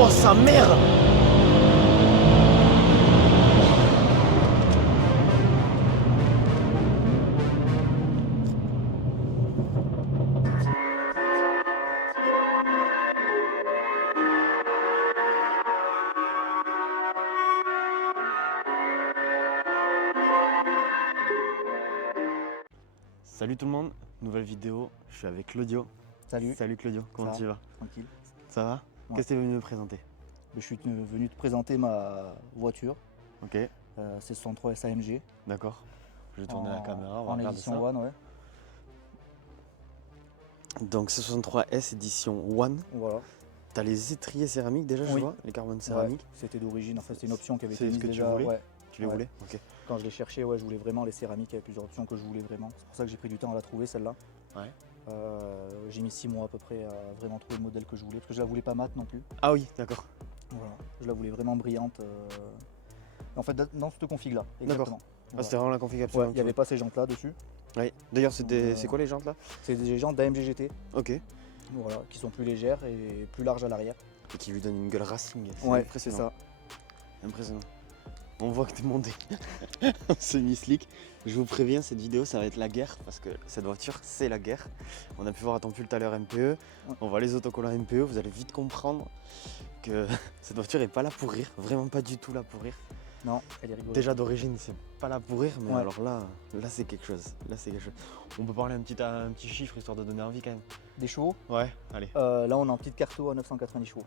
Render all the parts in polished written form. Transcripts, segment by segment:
Oh sa mère! Salut tout le monde, nouvelle vidéo, je suis avec Claudio. Salut. Salut Claudio, comment tu vas? Tranquille. Ça va? Ouais. Qu'est-ce que tu es venu me présenter? Je suis venu te présenter ma voiture, Ok, C63 SAMG. d'accord. Je vais tourner la caméra, on va en regarder édition ça. One, ouais. Donc C63S édition One. Voilà. T'as les étriers céramiques déjà, je Oui. vois, les carbones céramiques. Ouais, c'était d'origine, en fait c'est une option qui avait été C'est ce mise que tu déjà. voulais? Ouais. Tu les Ouais. voulais? Ok. Quand je l'ai cherché, ouais, je voulais vraiment les céramiques, il y avait plusieurs options que je voulais vraiment. C'est pour ça que j'ai pris du temps à la trouver celle-là. Ouais. J'ai mis 6 mois à peu près à vraiment trouver le modèle que je voulais, parce que je la voulais pas mat non plus. Ah oui, d'accord. Voilà. Je la voulais vraiment brillante. En fait dans cette config là, exactement. Ah, c'était vraiment la configuration. Ouais, il n'y avait pas ces jantes là dessus. Oui. D'ailleurs, c'est Donc, quoi les jantes là? C'est des jantes d'AMG GT, Ok. Et voilà, qui sont plus légères et plus larges à l'arrière. qui lui donnent une gueule racing. Ouais, c'est impressionnant. ça. Impressionnant. On voit que t'es monté en semi-slick. Je vous préviens, cette vidéo ça va être la guerre parce que cette voiture c'est la guerre. On a pu voir à ton pull tout à l'heure MPE. Ouais. On voit les autocollants MPE. Vous allez vite comprendre que cette voiture est pas là pour rire. Vraiment pas du tout là pour rire. Non, elle est rigolote. Déjà d'origine c'est pas là pour rire, mais Ouais. alors là c'est quelque chose. Là c'est quelque chose. On peut parler un petit chiffre histoire de donner envie quand même. Des chevaux. Ouais, allez. Là on est en petite carto à 990 chevaux.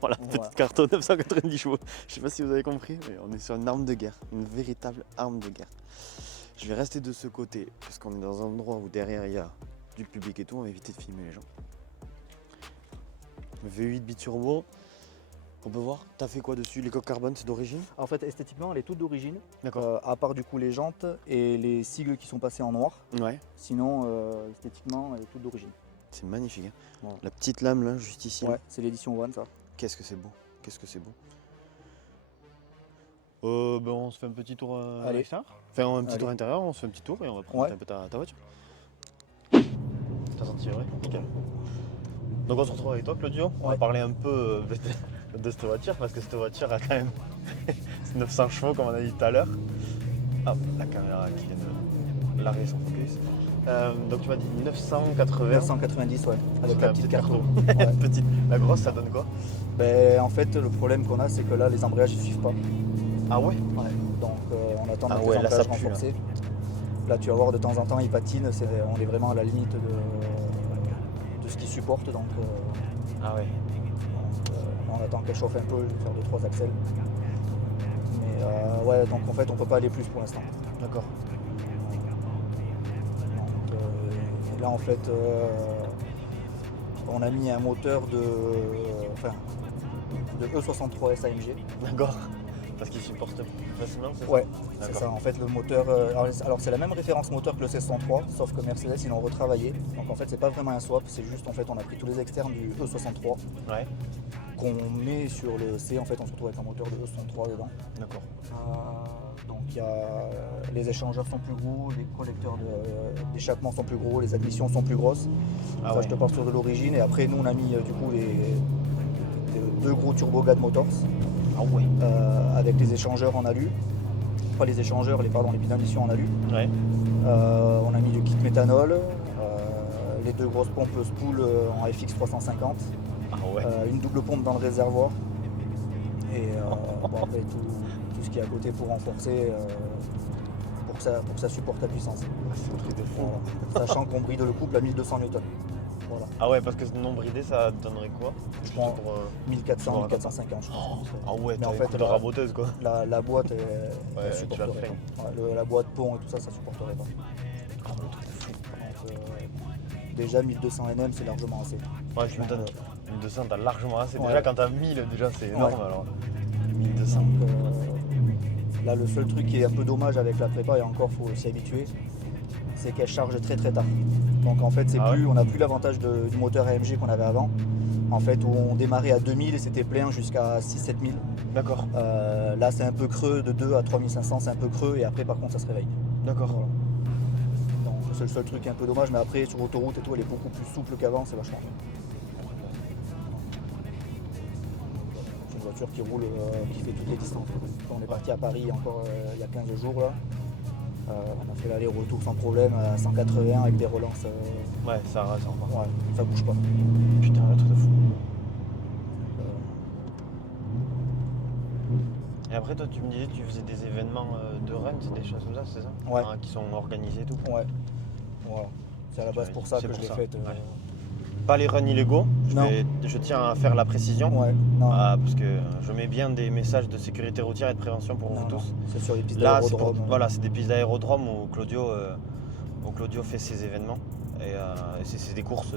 Voilà, Voilà. petite carton 990 chevaux. Je sais pas si vous avez compris, mais on est sur une arme de guerre, une véritable arme de guerre. Je vais rester de ce côté, parce qu'on est dans un endroit où derrière il y a du public et tout, on va éviter de filmer les gens. V8 biturbo, on peut voir, t'as fait quoi dessus? Les coques carbone, c'est d'origine? En fait esthétiquement elle est toute d'origine, D'accord. à part du coup les jantes et les sigles qui sont passés en noir. Ouais, Sinon esthétiquement elle est toute d'origine. c'est magnifique. Hein. Voilà. La petite lame là, juste ici. Ouais, c'est l'édition One ça. Qu'est-ce que c'est beau, qu'est-ce que c'est beau. On se fait un petit tour à Allez. l'extérieur. Enfin, un petit Allez. tour intérieur, on se fait un petit tour et on va prendre Ouais. un peu ta voiture. T'as senti, ouais? Nickel. Donc on se retrouve avec toi, Claudio. On va Ouais. parler un peu de cette voiture parce que cette voiture a quand même 900 chevaux comme on a dit tout à l'heure. Ah, la caméra qui vient de larguer son focus. Donc tu m'as dit 980. 990 ouais, avec la petite carto. Ouais. Ouais. Petite. La grosse, ça donne quoi? Ben, en fait le problème qu'on a c'est que là les embrayages ne suivent pas. Ah ouais? Ouais. Donc on attend Ah des ouais, là, ça embrayages pue, renforcés. Là tu vas voir de temps en temps ils patinent, on est vraiment à la limite de ce qu'ils supportent. Donc, Ah ouais. on attend qu'elle chauffe un peu, je vais faire 2-3 accels. Mais ouais, donc en fait on peut pas aller plus pour l'instant. D'accord. Donc, et là en fait on a mis un moteur de E63 SAMG. D'accord. Parce qu'il supporte plus facilement, c'est ça? Ouais, c'est D'accord. ça. En fait, le moteur. Alors c'est la même référence moteur que le C63, sauf que Mercedes ils l'ont retravaillé. Donc en fait, c'est pas vraiment un swap, c'est juste en fait on a pris tous les externes du E63 Ouais. qu'on met sur le C. En fait, on se retrouve avec un moteur de E63 dedans. D'accord. Donc il y a les échangeurs sont plus gros, les collecteurs d'échappement sont plus gros, les admissions sont plus grosses. Ah Ça, ouais. je te parle sur de l'origine. Et après, nous on a mis du coup les deux gros Turbo GAD Motors. Ah ouais. Avec les échangeurs en alu, pas les échangeurs, les billes d'admission en alu. Ouais. On a mis du kit méthanol, les deux grosses pompes spool en FX 350, Ah ouais. une double pompe dans le réservoir et bon, après tout ce qui est à côté pour renforcer pour que ça supporte la puissance. C'est un truc de fou. Voilà. Sachant qu'on bride le couple à 1200 Newton. Voilà. Ah ouais, parce que non bridé, ça donnerait quoi? Je prends Pour, 1400, Voilà. 1450 je pense. Ah ouais, Mais en t'as fait, une coupe de raboteuse quoi. La boîte, elle Ouais, tu supporterait la freines. pas. Ouais, la boîte pont et tout ça, ça supporterait pas. Ah, le truc de fou. Donc, déjà 1200 Nm c'est largement assez. Ouais, je me donne. 1200, t'as largement assez. Déjà, Ouais. quand t'as 1000, déjà c'est énorme Ouais. alors. 1200. Donc, là le seul truc qui est un peu dommage avec la prépa, et encore faut s'y habituer, c'est qu'elle charge très très tard. Donc en fait Ah on n'a plus l'avantage du moteur AMG qu'on avait avant. En fait où on démarrait à 2000 et c'était plein jusqu'à 6-7 000. D'accord. Là c'est un peu creux, de 2 à 3500 c'est un peu creux et après par contre ça se réveille. D'accord. Voilà. Donc c'est le seul truc un peu dommage, mais après sur autoroute et tout elle est beaucoup plus souple qu'avant, c'est vachement bien. voiture qui roule, qui fait toutes les distances. On est parti à Paris encore il y a 15 jours là. On a fait l'aller-retour sans problème à 180 avec des relances. Ouais, ça rase encore. Ouais, ça bouge pas. Putain, un truc de fou. Et après, toi, tu me disais que tu faisais des événements de run, c'est des choses comme ça, c'est ça? Ouais. Qui sont organisés et tout. Ouais. Voilà. C'est à la base pour ça C'est que pour je l'ai ça, faite. ouais. Pas les runs illégaux, Non. je tiens à faire la précision. Ouais, non. Parce que je mets bien des messages de sécurité routière et de prévention pour Non, vous non. tous. C'est sur les pistes Là, d'aérodrome. voilà, c'est des pistes d'aérodrome où Claudio fait ses événements. Et c'est des courses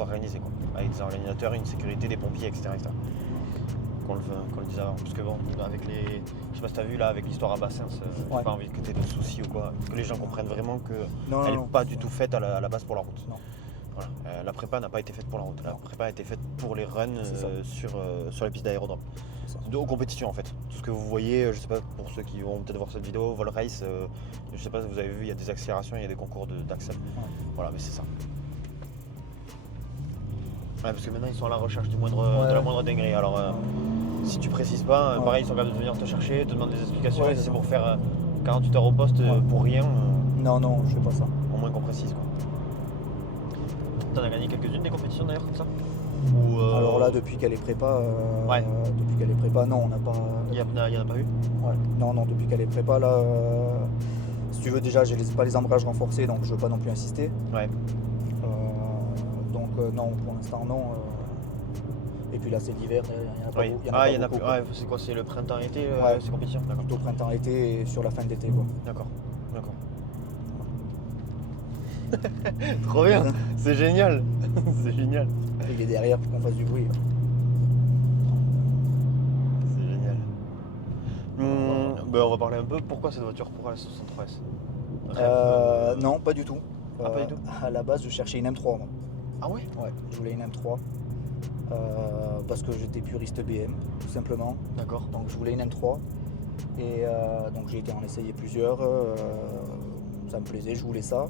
organisées, quoi. Avec des organisateurs, une sécurité, des pompiers, etc. Qu'on le dise avant. Parce que bon, avec les. Je sais pas si t'as vu là, avec l'histoire à Bassins, j'ai pas envie que t'aies de soucis ou quoi. Que les gens comprennent vraiment qu'elle n'est pas du tout faite à la base pour la route. Non. Voilà. La prépa n'a pas été faite pour la route. La prépa a été faite pour les runs sur les pistes d'aérodrome. Aux compétitions en fait. Tout ce que vous voyez, je sais pas, pour ceux qui vont peut-être voir cette vidéo, Vol Race, je sais pas si vous avez vu, il y a des accélérations, il y a des concours d'accel. Ouais. Voilà, mais c'est ça. Ouais, parce que maintenant ils sont à la recherche de la moindre dinguerie. Alors si tu précises pas, pareil, ils sont capables de venir te chercher, te demander des explications. Ouais, si c'est ça. pour faire 48 heures au poste pour rien, Non, je fais pas ça. au moins qu'on précise quoi. T'en as gagné quelques-unes des compétitions d'ailleurs comme ça? Alors là, depuis qu'elle est prépa, non, on n'a pas. Il y en a pas eu? Ouais. Non, depuis qu'elle est prépa, là, si tu veux, déjà, j'ai pas les embrages renforcés, donc je veux pas non plus insister. Ouais. Donc non, pour l'instant, non. Et puis là, c'est l'hiver, il y en a pas Oui. beaucoup. Il y en a plus. Ouais, c'est quoi? C'est le printemps-été ces compétitions? D'accord. Plutôt printemps-été et sur la fin d'été, quoi. D'accord. Trop bien, c'est génial. C'est génial. Et il est derrière pour qu'on fasse du bruit. C'est génial. On va parler un peu. Pourquoi cette voiture? Pourquoi la 63S? Non, pas du tout. Pas du tout. À la base, je cherchais une M3, moi. Ah ouais? Ouais, je voulais une M3. Parce que j'étais puriste BM, tout simplement. D'accord. Donc je voulais une M3. Et donc j'ai été en essayer plusieurs. Ça me plaisait, je voulais ça.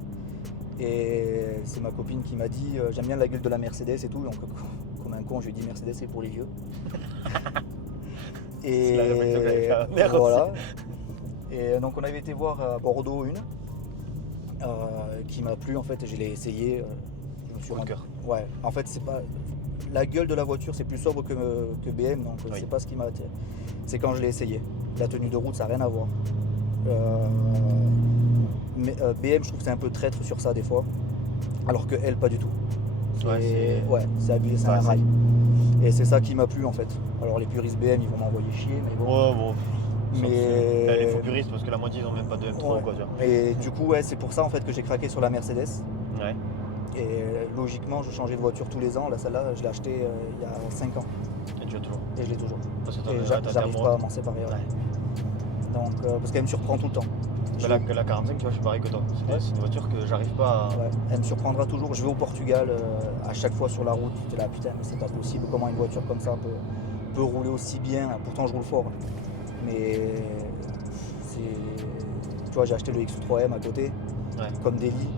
Et c'est ma copine qui m'a dit j'aime bien la gueule de la Mercedes et tout. Donc comme un con, je lui ai dit Mercedes c'est pour les vieux. Et C'est la réflexion que j'avais fait à ma mère voilà. Et donc on avait été voir à Bordeaux une qui m'a plu en fait et je l'ai essayé. Je me suis Coup de cœur. Ouais, en fait c'est pas. La gueule de la voiture c'est plus sobre que BM, donc Oui. c'est pas ce qui m'a attiré. C'est quand je l'ai essayé. La tenue de route ça n'a rien à voir. Mais BM je trouve que c'est un peu traître sur ça des fois. Alors que elle pas du tout. C'est abusé, c'est un rail. Et c'est ça qui m'a plu en fait. Alors les puristes BM ils vont m'envoyer chier mais bon. Ouais, bon. Mais Les faux puristes parce que la moitié ils ont même pas de M3 Ouais. quoi. Tu vois. Et du coup c'est pour ça en fait que j'ai craqué sur la Mercedes. Ouais. Et logiquement je changeais de voiture tous les ans. Là celle-là je l'ai achetée il y a 5 ans. Et tu as toujours. Et je l'ai toujours. Parce que Et j'arrive pas à m'en séparer. Ouais. Donc parce qu'elle me surprend tout le temps. Mais la 45 tu vois je suis pareil que toi. C'est une voiture que j'arrive pas à. Ouais, elle me surprendra toujours. Je vais au Portugal à chaque fois sur la route. J'étais là putain mais c'est pas possible. Comment une voiture comme ça peut rouler aussi bien. Pourtant je roule fort. Mais tu vois j'ai acheté le X3M à côté. Ouais. Comme Daily.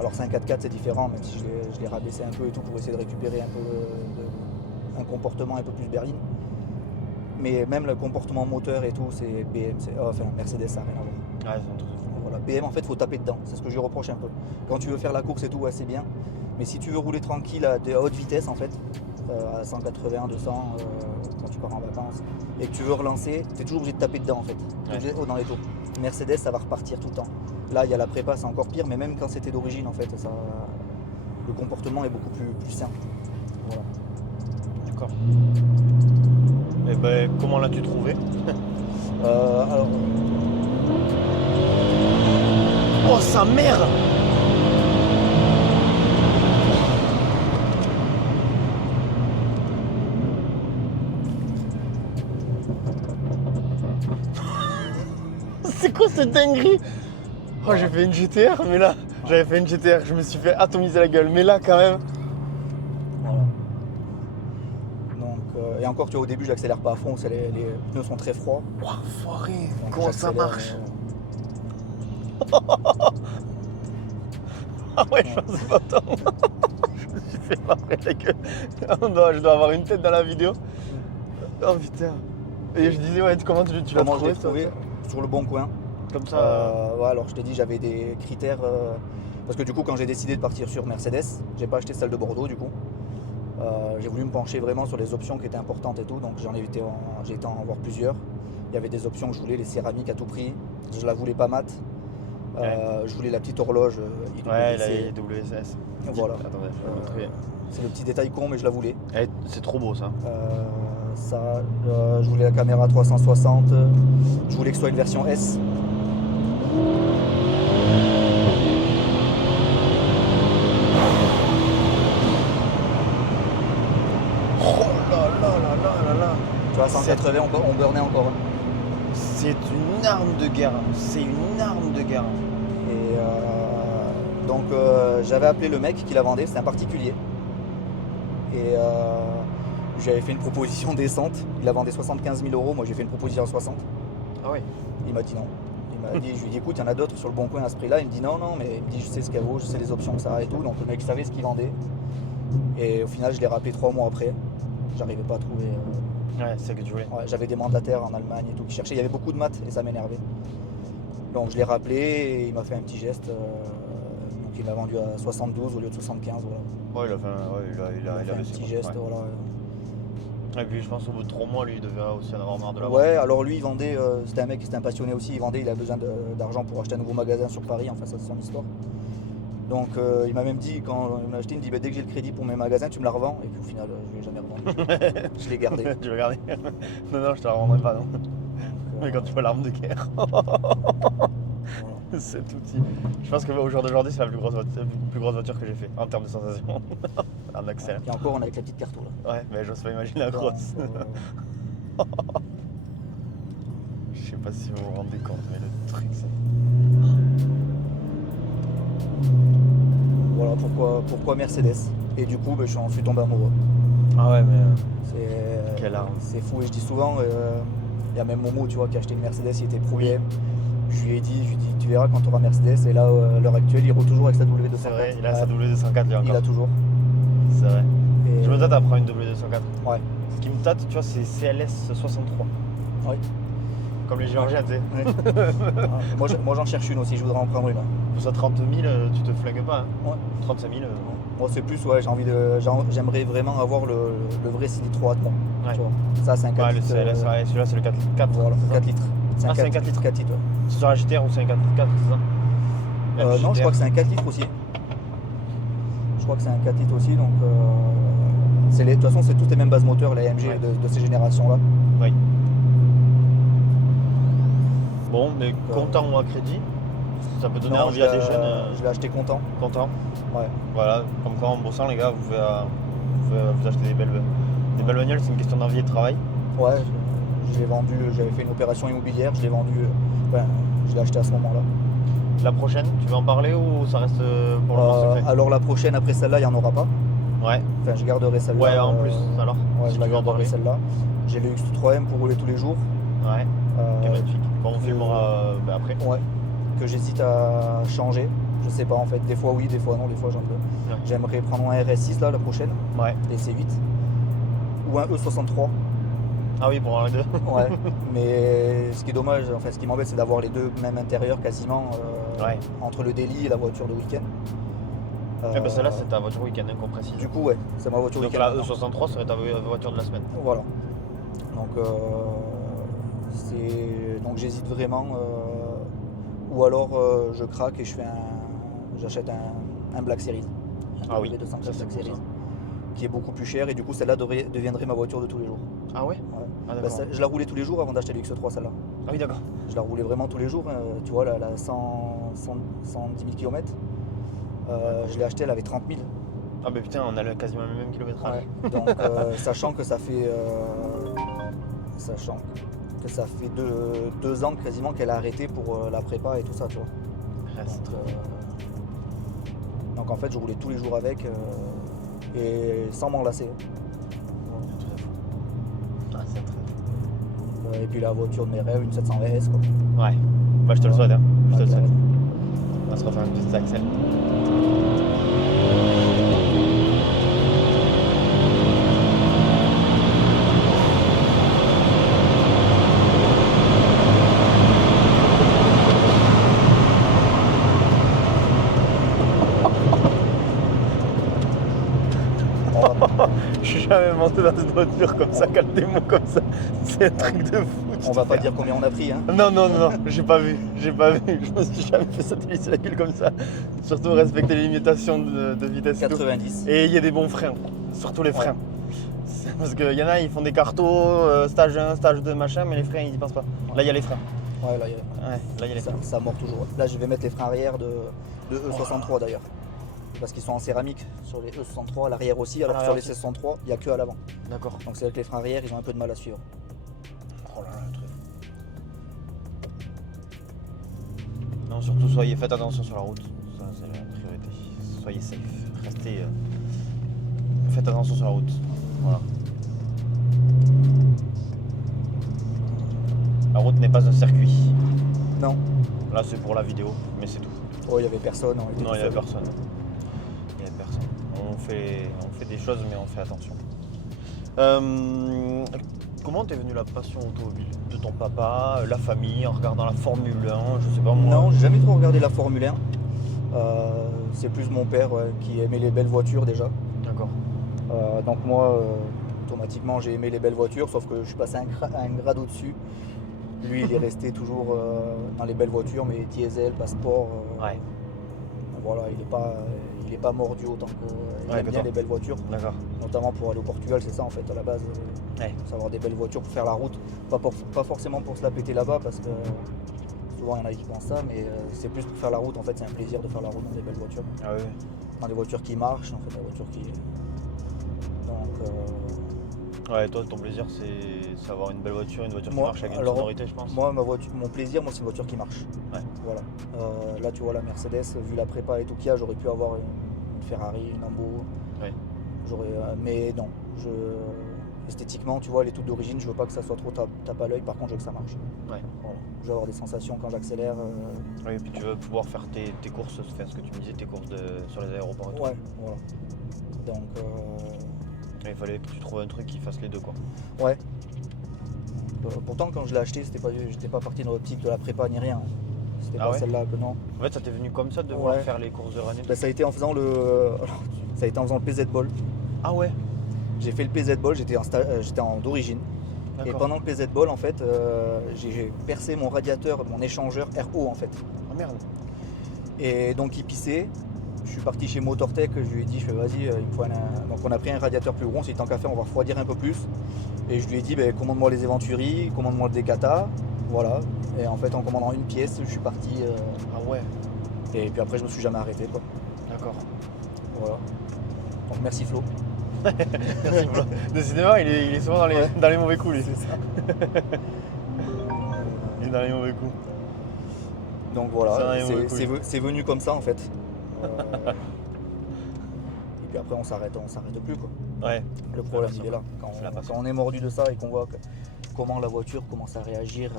Alors c'est un 4x4 c'est différent même si je l'ai rabaissé un peu et tout pour essayer de récupérer un peu un comportement un peu plus berline. Mais même le comportement moteur et tout c'est BM, Mercedes ça n'a rien à voir. Ouais, c'est un truc. Voilà, BM en fait faut taper dedans, c'est ce que je lui reproche un peu. Quand tu veux faire la course et tout ouais, c'est bien. Mais si tu veux rouler tranquille à haute vitesse en fait, à 180, 200 quand tu pars en vacances et que tu veux relancer, tu es toujours obligé de taper dedans en fait. Dans les taux. Mercedes ça va repartir tout le temps. Là il y a la prépa c'est encore pire mais même quand c'était d'origine en fait le comportement est beaucoup plus sain. Voilà. D'accord. Et ben comment l'as-tu trouvé? Alors. Oh sa mère! C'est quoi cette dinguerie? Oh j'ai fait une GTR mais là j'avais fait une GTR, je me suis fait atomiser la gueule mais là quand même. Voilà. Donc, et encore tu vois au début j'accélère pas à fond, les pneus sont très froids. Oh enfoiré, Donc, comment ça j'accélère, marche? Ah ouais je pensais pas tant. Je me suis fait marrer la gueule. Je dois avoir une tête dans la vidéo. Oh putain. Et je disais, ouais, comment tu l'as Comment je l'ai trouvé, trouvé sur le bon coin. Comme ça. Ouais, alors je t'ai dit, j'avais des critères. Parce que du coup, quand j'ai décidé de partir sur Mercedes, j'ai pas acheté celle de Bordeaux du coup. J'ai voulu me pencher vraiment sur les options qui étaient importantes et tout, donc j'ai été en voir plusieurs. Il y avait des options que je voulais, les céramiques à tout prix. Je la voulais pas mat. Je voulais la petite horloge IWC. Ouais, la IWSS. Voilà. Attendez, je vais montrer. C'est le petit détail con, mais je la voulais. C'est trop beau ça. Je voulais la caméra 360. Je voulais que ce soit une version S. Oh là là là là là là. Tu vois, 180, on burnait encore. C'est une arme de guerre. C'est une arme de guerre. Et donc j'avais appelé le mec qui la vendait, c'était un particulier. Et j'avais fait une proposition décente. Il la vendait 75 000 €, moi j'ai fait une proposition à 60. Ah oui. Il m'a dit non. Je lui ai dit écoute, il y en a d'autres sur le bon coin à ce prix-là. Il me dit non, mais il me dit je sais ce qu'elle vaut, je sais les options que ça a et tout. Donc le mec savait ce qu'il vendait. Et au final, je l'ai rappelé 3 mois après. J'arrivais pas à trouver. Ouais, c'est ce que tu voulais. Ouais, j'avais des mandataires en Allemagne et tout qui cherchaient. Il y avait beaucoup de maths et ça m'énervait. Donc je l'ai rappelé et il m'a fait un petit geste. Donc il m'a vendu à 72 au lieu de 75. Voilà. Ouais, il a fait un petit geste. Ouais. Voilà. Et puis je pense au bout de 3 mois, lui, il devait aussi en avoir marre de la Ouais, alors lui il vendait, c'était un mec qui était un passionné aussi, il a besoin d'argent pour acheter un nouveau magasin sur Paris, enfin ça c'est son histoire. Donc il m'a même dit, quand il m'a acheté, il me dit bah, dès que j'ai le crédit pour mes magasins, tu me la revends. Et puis au final, je ne l'ai jamais revendu. Je l'ai gardé. Tu veux regarder? Non, je te la revendrai pas, non. Mais quand tu vois l'arme de guerre. Voilà. C'est tout petit. Je pense qu'au jour d'aujourd'hui, c'est la plus grosse voiture que j'ai fait en termes de sensation. Un Axel. Et encore, on a avec la petite carte là. Ouais, mais j'ose pas imaginer la grosse. Je sais pas si vous vous rendez compte, mais le truc, c'est. Voilà pourquoi Mercedes. Et du coup, j'en suis tombé amoureux. Ah ouais, mais. Quelle arme. C'est fou. Et je dis souvent, il y a même Momo, tu vois, qui a acheté une Mercedes, il était premier. Je lui ai dit, tu verras quand tu auras Mercedes. Et là, à l'heure actuelle, il roule toujours avec sa W204. C'est vrai, il a sa W204 lui encore. Il a toujours. C'est vrai. Et Je me tâte à prendre une W204. Ouais. Ce qui me tâte, tu vois, c'est CLS 63. Ouais. Comme les Géorgiens, tu sais. Ouais. Moi, j'en cherche une aussi, je voudrais en prendre une. Pour ça, 30 000, tu te flingues pas. Hein. Ouais. 35 000. Moi, c'est plus, ouais, j'aimerais vraiment avoir le vrai 6 litres Atmo. Ouais. Tu vois. Ça, c'est un 4 Ouais, le litres. CLS, ouais, celui-là, c'est le 4 litres. Voilà, 4 litres. C'est un 4 litres. 4 litres, ouais. C'est sur la GTR ou c'est un 4 litres, c'est ça? Non, je crois que c'est un 4 litres aussi. Je crois que c'est un 4 litres aussi, donc de toute façon c'est tous les mêmes bases moteurs, les AMG Ouais. de ces générations-là. Oui. Bon, mais comptant ou à crédit, ça peut donner Non, envie à des jeunes. Je l'ai acheté content. Content. Ouais. Voilà, comme quoi en bossant, les gars, vous pouvez vous acheter des belles bagnoles, c'est une question d'envie et de travail. Ouais, je l'ai vendu, j'avais fait une opération immobilière, je l'ai vendu, je l'ai acheté à ce moment-là. La prochaine, tu veux en parler ou ça reste pour le moment secret? Alors la prochaine, après celle-là, il n'y en aura pas. Ouais. Enfin, je garderai celle-là. Ouais, en plus, alors. Ouais, si je la tu veux en garderai parler. celle-là. J'ai le X3M pour rouler tous les jours. Ouais, qui est magnifique. Bon, on que- filmera après. Ouais. Que j'hésite à changer. Je sais pas en fait. Des fois oui, des fois non, des fois j'en veux. Ouais. J'aimerais prendre un RS6 là, la prochaine. Ouais. Et C8. Ou un E63. Ah oui, pour avoir les deux. Ouais. Mais ce qui est dommage, enfin ce qui m'embête, c'est d'avoir les deux même intérieurs quasiment Ouais. entre le daily et la voiture de week-end. Eh ben celle-là, c'est ta voiture week-end, hein, qu'on précise. Du coup, ouais, c'est ma voiture Donc week-end. la E63 serait ta voiture de la semaine. Voilà. Donc, donc j'hésite vraiment. Ou alors je craque et j'achète un Black Series. Ah oui, 204 ça, c'est Black cool, Series. ça. Qui est beaucoup plus cher et du coup celle-là deviendrait ma voiture de tous les jours. Ah ouais? Ouais. Ah Bah, d'accord. je la roulais tous les jours avant d'acheter le X3 celle-là. Ah oui, d'accord. Je la roulais vraiment tous les jours. Tu vois, là, 110 000 km. Je l'ai acheté, elle avait 30 000. Ah bah putain, on a quasiment le même kilométrage. Ouais. Donc, sachant que ça fait 2 ans quasiment qu'elle a arrêté pour la prépa et tout ça, tu vois. Ah, c'est trop. Donc en fait, je roulais tous les jours avec et sans m'enlacer. Ah, c'est très. Et puis la voiture de mes rêves, une 700 VS quoi. Ouais. Bah je te le souhaite, hein. Je te le Ouais, souhaite. ouais. On va se refaire une petite Axel. Je suis jamais monté dans une voiture comme ça, quand des mots comme ça. C'est un truc de fou. On va pas dire combien on a pris, hein. Non, j'ai pas vu. Je me suis jamais fait sauter la gueule comme ça. Surtout respecter les limitations de vitesse. et tout. 90. Et il y a des bons freins, surtout les freins. Parce qu'il y en a, ils font des cartos, stage 1, stage 2, machin, mais les freins, ils y pensent pas. Là, il y a les freins. Ouais, là, Il y a les freins. ça mord toujours. Là, je vais mettre les freins arrière de E63 d'ailleurs. Parce qu'ils sont en céramique sur les E63, à l'arrière aussi, alors que sur les C63, il n'y a que à l'avant. D'accord. Donc c'est vrai que les freins arrière, ils ont un peu de mal à suivre. Oh là là, le truc. Non, surtout, faites attention sur la route. Ça, c'est la priorité. Soyez safe. Restez. Faites attention sur la route. Voilà. La route n'est pas un circuit. Non. Là, c'est pour la vidéo, mais c'est tout. Oh, il n'y avait personne. On était Non, tout il n'y avait seul. personne. Il n'y avait personne. On fait des choses, mais on fait attention. Comment t'es venue la passion automobile? De ton papa, la famille, en regardant la Formule 1, je sais pas moi. Non, j'ai jamais trop regardé la Formule 1. C'est plus mon père qui aimait les belles voitures déjà. D'accord. Donc moi, automatiquement, j'ai aimé les belles voitures, sauf que je suis passé un grade au-dessus. Lui, il est resté toujours dans les belles voitures, mais diesel, passeport. Ouais. Voilà, il est pas mordu autant que il aime bien les belles voitures, D'accord. notamment pour aller au Portugal, c'est ça en fait à la base. Ouais. Savoir des belles voitures pour faire la route, pas forcément pour se la péter là-bas parce que souvent il y en a qui pensent ça, mais c'est plus pour faire la route en fait, c'est un plaisir de faire la route dans des belles voitures. Ah oui. Dans des voitures qui marchent, en fait, la voiture qui. Donc. Ouais, toi, ton plaisir, c'est avoir une belle voiture, une voiture qui Moi, marche avec une alors, sonorité, je pense. Moi, mon plaisir, c'est une voiture qui marche. Ouais. Voilà. Là, tu vois, la Mercedes, vu la prépa et tout qu'il y a, j'aurais pu avoir une Ferrari, une Lambo. Ouais. Mais non. Esthétiquement, tu vois, les toutes d'origine, je veux pas que ça soit trop tape à l'œil, par contre, je veux que ça marche. Ouais. Voilà. Je veux avoir des sensations quand j'accélère. Oui, et puis tu veux pouvoir faire tes courses, faire ce que tu me disais, tes courses sur les aéroports et tout. Ouais, voilà. Donc. Il fallait que tu trouves un truc qui fasse les deux, quoi. Ouais. Pourtant, quand je l'ai acheté, j'étais pas parti dans l'optique de la prépa ni rien. C'était pas celle-là que non. En fait, ça t'est venu comme ça de devoir faire les courses de Rennes? Ben, ça a été en faisant le PZ Ball. Ah ouais. J'ai fait le PZ Ball, j'étais en d'origine. Et pendant le PZ Ball, en fait, j'ai percé mon radiateur, mon échangeur RO en fait. Ah merde. Et donc il pissait. Je suis parti chez Motortech, je lui ai dit, vas-y, il me faut donc on a pris un radiateur plus gros, si tant qu'à faire, on va refroidir un peu plus. Et je lui ai dit, commande-moi les Éventuri, commande-moi le Decata. Voilà. Et en fait, en commandant une pièce, je suis parti. Ah ouais. Et puis après, je me suis jamais arrêté, quoi. D'accord. Voilà. Donc merci Flo. Merci Flo. Décidément, il est souvent dans les mauvais coups, lui. C'est ça. Il est dans les mauvais coups. Donc voilà, c'est c'est venu comme ça en fait. Et puis après on s'arrête plus quoi. Ouais. Le problème il est là. Quand on est mordu de ça et qu'on voit comment la voiture commence à réagir,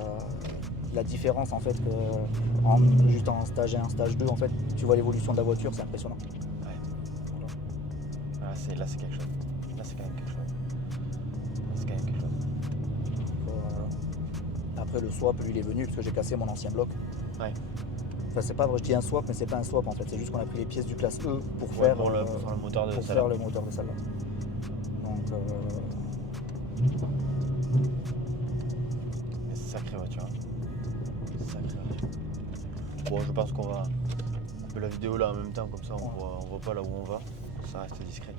la différence en fait juste en stage 1, stage 2 en fait, tu vois l'évolution de la voiture, c'est impressionnant. Ouais. Voilà. Là c'est quelque chose. Là c'est quand même quelque chose. Après le swap lui il est venu parce que j'ai cassé mon ancien bloc. Ouais. Enfin c'est pas vrai, je dis un swap mais c'est pas un swap en fait, c'est juste qu'on a pris les pièces du classe E pour faire le moteur de celle-là. Faire le moteur de celle-là. Donc sacrée voiture. Bon, je pense qu'on va couper la vidéo là en même temps, comme ça on voit pas là où on va, ça reste discret.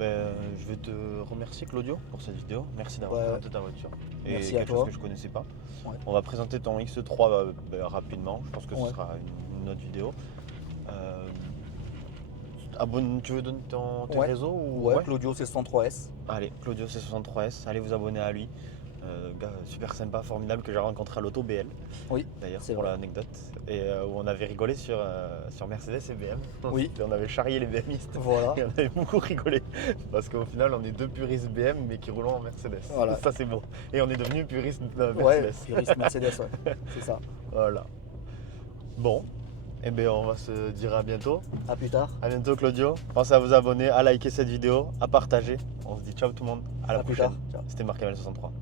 Je vais te remercier Claudio pour cette vidéo, merci d'avoir présenté ta voiture. Et merci quelque chose que je connaissais pas. Ouais. On va présenter ton X3 rapidement, je pense que ce sera une autre vidéo. Tu veux donner tes réseaux ou... Claudio C63S. Allez, Claudio C63S, allez vous abonner à lui. Gars super sympa, formidable, que j'ai rencontré à l'auto BL. Oui, d'ailleurs, pour l'anecdote. Et où on avait rigolé sur Mercedes et BM. Oui. Et on avait charrié les BMistes. Voilà. Et on avait beaucoup rigolé. Parce qu'au final, on est deux puristes BM, mais qui roulons en Mercedes. Voilà. Ça, c'est beau. Et on est devenus puristes Mercedes. Ouais, puriste Mercedes, ouais. C'est ça. Voilà. Bon. Eh bien, on va se dire à bientôt. À plus tard. À bientôt, Claudio. Pensez à vous abonner, à liker cette vidéo, à partager. On se dit ciao tout le monde. À la prochaine. Plus tard. Ciao. C'était Marc Kamel 63.